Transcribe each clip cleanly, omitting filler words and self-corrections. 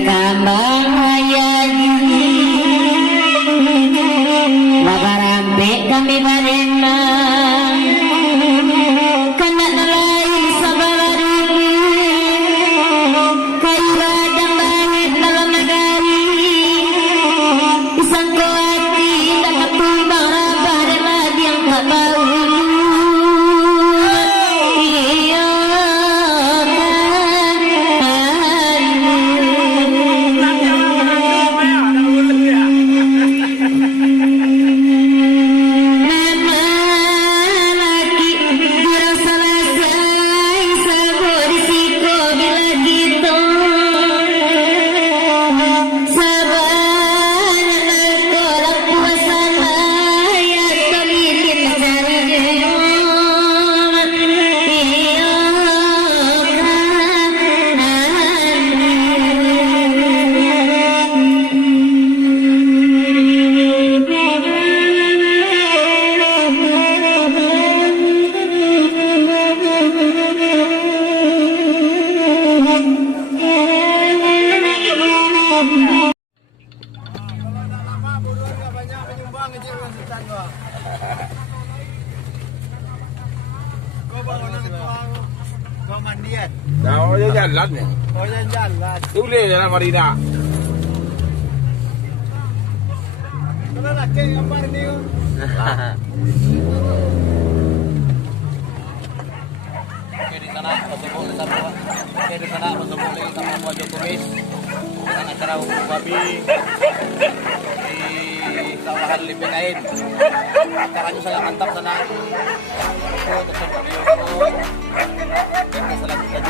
kambang hayani Labarambe kami barenang Kena nalai sabarari Kayu ladang langit dalam negari Pisang kuati dan ketumbang rabah dan lagi yang tak tahu Mandian. Dah jalan ni. Oh jalan. Tulis dalam Marina. Kalau laki gambar ni. Oke di sana masuk di sana. Oke di sana masuk lagi sama Wajah Kumis dengan acara hukum babi di kawasan Lipikain. Acaranya sangat mantap sana. Itu tersebut video. Kita selanjutnya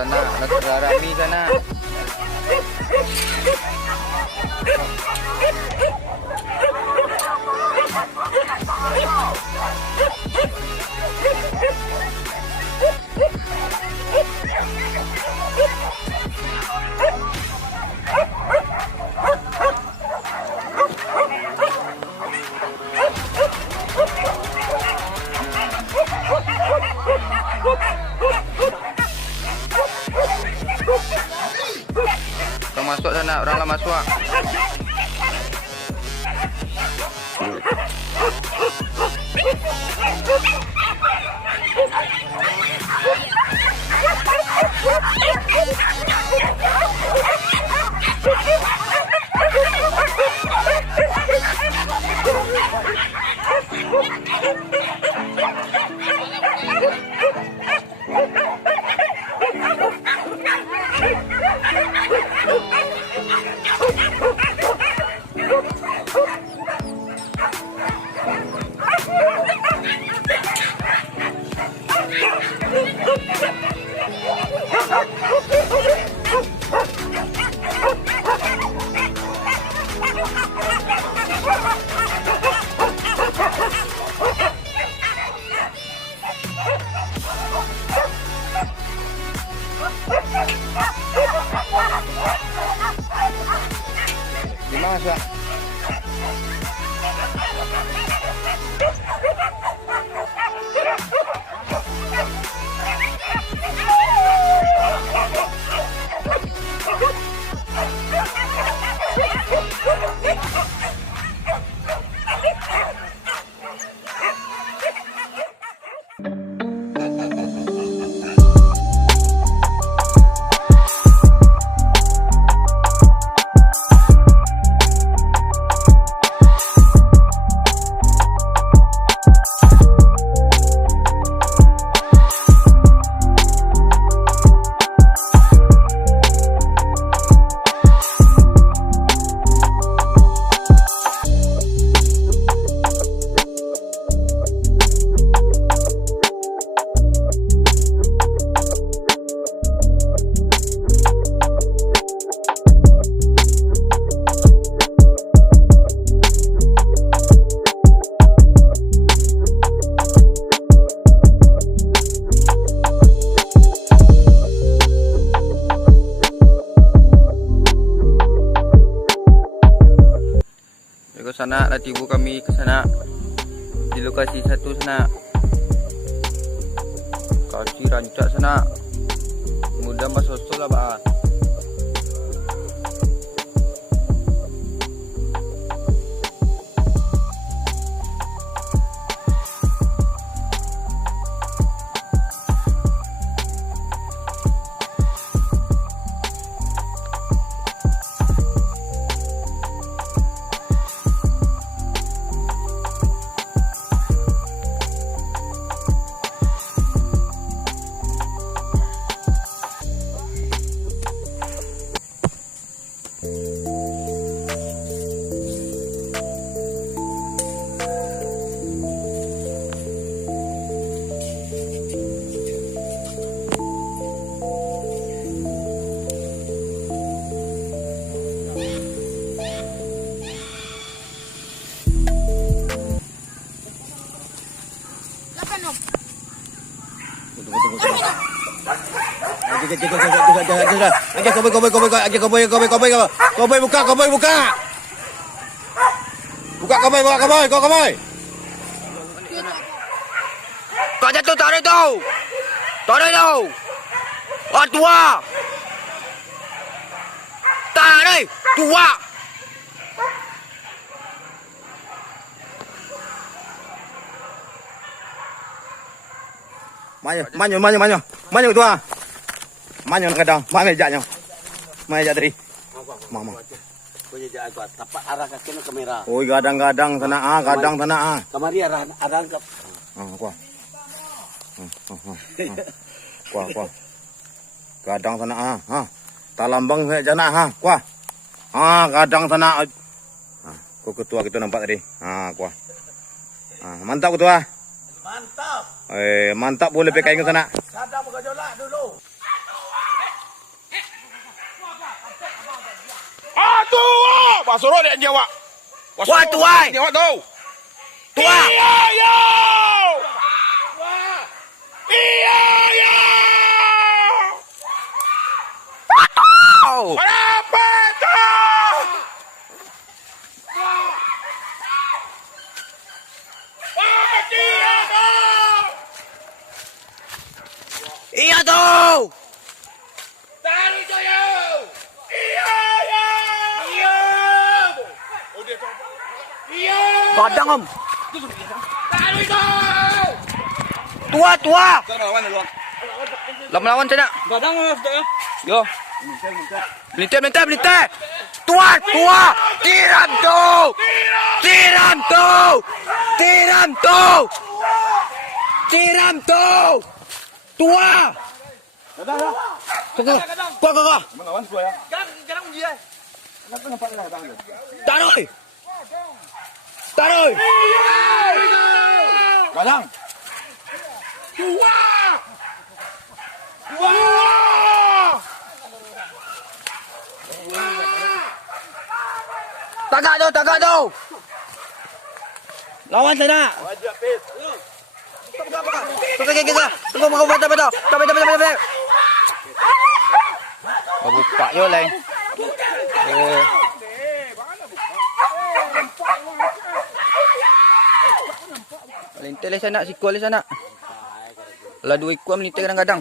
sana negara Rami sana. Orang masuk sana, orang lah masuk. sana latibu kami ke sana di lokasi satu sana. Kasih rancak sana. Mudah masuk lah bah. Koboi buka. Buka koboi. Kau jatuh, tarik tu. Oh, tua. Tarik, tua. Manyo tua. Manyo nak kadang, mana jaknya? Mana jak tadi? Mama. Kau jadi aku tapak arah kaki nak kamera. Oh, kadang-kadang sana. Kamari arah ke. Kuah. Kuah. Kadang sana Talambang saya jana kuah. Kadang sana. Kau ketua kita nampak tadi. Kuah. Mantap ketua. Mantap. Mantap boleh pakai ke sana. Kadang bergejolak dulu. Aduh, pasoro dia nyawa. Wah, tuai. Nyawa tu. Tua. Iya. Oh. Apa tu? Iya tu. Tarik saya. Iya. Oh dia tu. Iya. Kadang om. Tarik tu. Tua. Kau lawan dulu. Lawan sana. Badang sudah. Yo. Melintir. Tua. Tiram tu. Tua. Kau. Melawan sudah ya. Taruh. Badang. Tua. Tagak tu. Lawan sana. Wajib pis. Tunggu betul. Buka yo lain. Melintir sana, sikul sana. Lah dua ikut melintir kadang-kadang.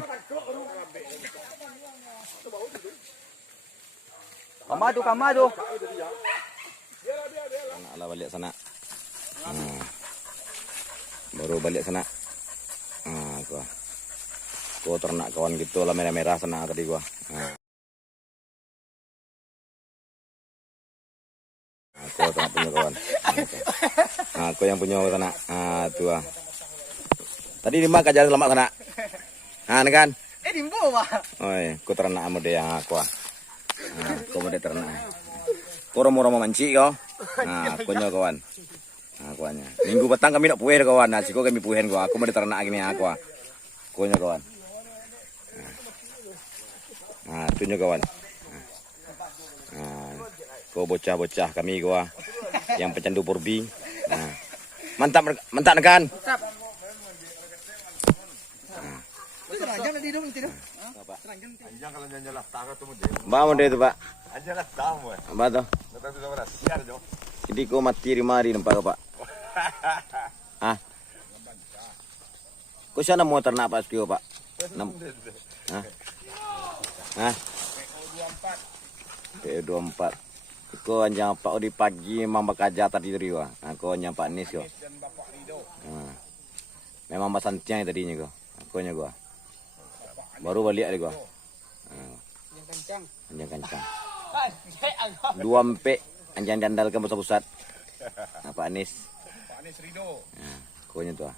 Kamar tu. Naklah balik sana. Baru balik sana. Gua ternak kawan gitu lah merah-merah sana tadi gua. Aku ternak punya kawan. Aku yang punya sana. Tua. Tadi di mak ajar lama sana. Ni kan? Dimbo bah. Oi, aku ternak mode yang aku. Aku mode ternak. Koro-moro mancik kau. Aku nyo kawan. Akuannya. Minggu petang kami nak puih kawan. Siko kami puihin gua. Aku mode ternak gini aku. Aku nyo kawan. Tunjuk kawan. Kau bocah-bocah kami gua yang pecandu purbi. Mantap kan? Mantap. Mbak mau itu Pak. Aja lah tamu. Mbak tuh. Betul betul siar jo. Jadi kau mati di mari nampak kau, Pak? Ah. Kau sana mau ternak Pak Sekio, Pak? Hah? Hah? P24. Kau anjang Pak di pagi memang bakaja tadi dari gua. Kau anjang Pak Nis kau. Memang basantiang tadinya kau. Aku nya gua. Baru balik ada gua. Anjang kancang. 2 empek anjang dandalkan pusat-pusat. Pak Anies. Pak Anies Rido. Kau nya tuh.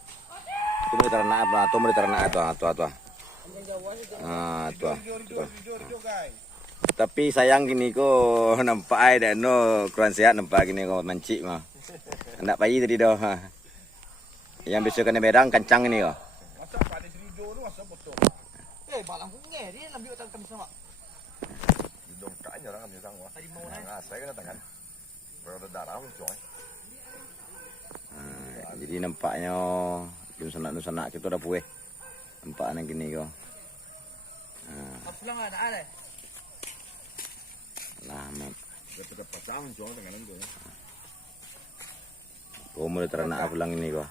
Itu boleh ternak apa? Atau boleh ternak tuh. Tuh. Rido guys. Tapi sayang gini kok nampak ai dah no kurang sehat nampak gini kok mancik mah. Anak bayi tadi dah. Yang besok kena berang kancang ini kok. Masa Pak Anies Rido tu masa betul. Balang kunge dia ambil otak kami sama. Rido kaya orang kami sang wah. Saya kena tangan. Berada darah coy. Jadi nampaknya nusanak kita dah pueh. Nampak nang gini kok. Pulang ada. Nah, Kita pasang coy dengan itu. kau mulai ternak pulang ini kok.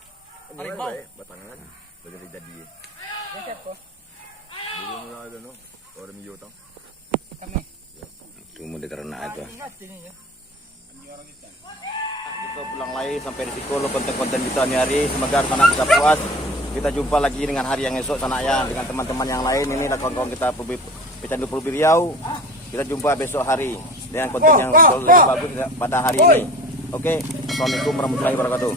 Harimau. Batangan. Jadi. Dulu mulai ada no. Orang mio tang. Itu mulai ternak itu. Kita pulang lagi sampai di Sikolo konten-konten kita hari. Semoga sana bisa puas. Kita jumpa lagi dengan hari yang esok sana ya dengan teman-teman yang lain. Ini adalah kawan-kawan kita Pecandu Pulau Riau. Kita jumpa besok hari dengan konten yang lebih bagus pada hari ini. Oke, assalamualaikum warahmatullahi wabarakatuh.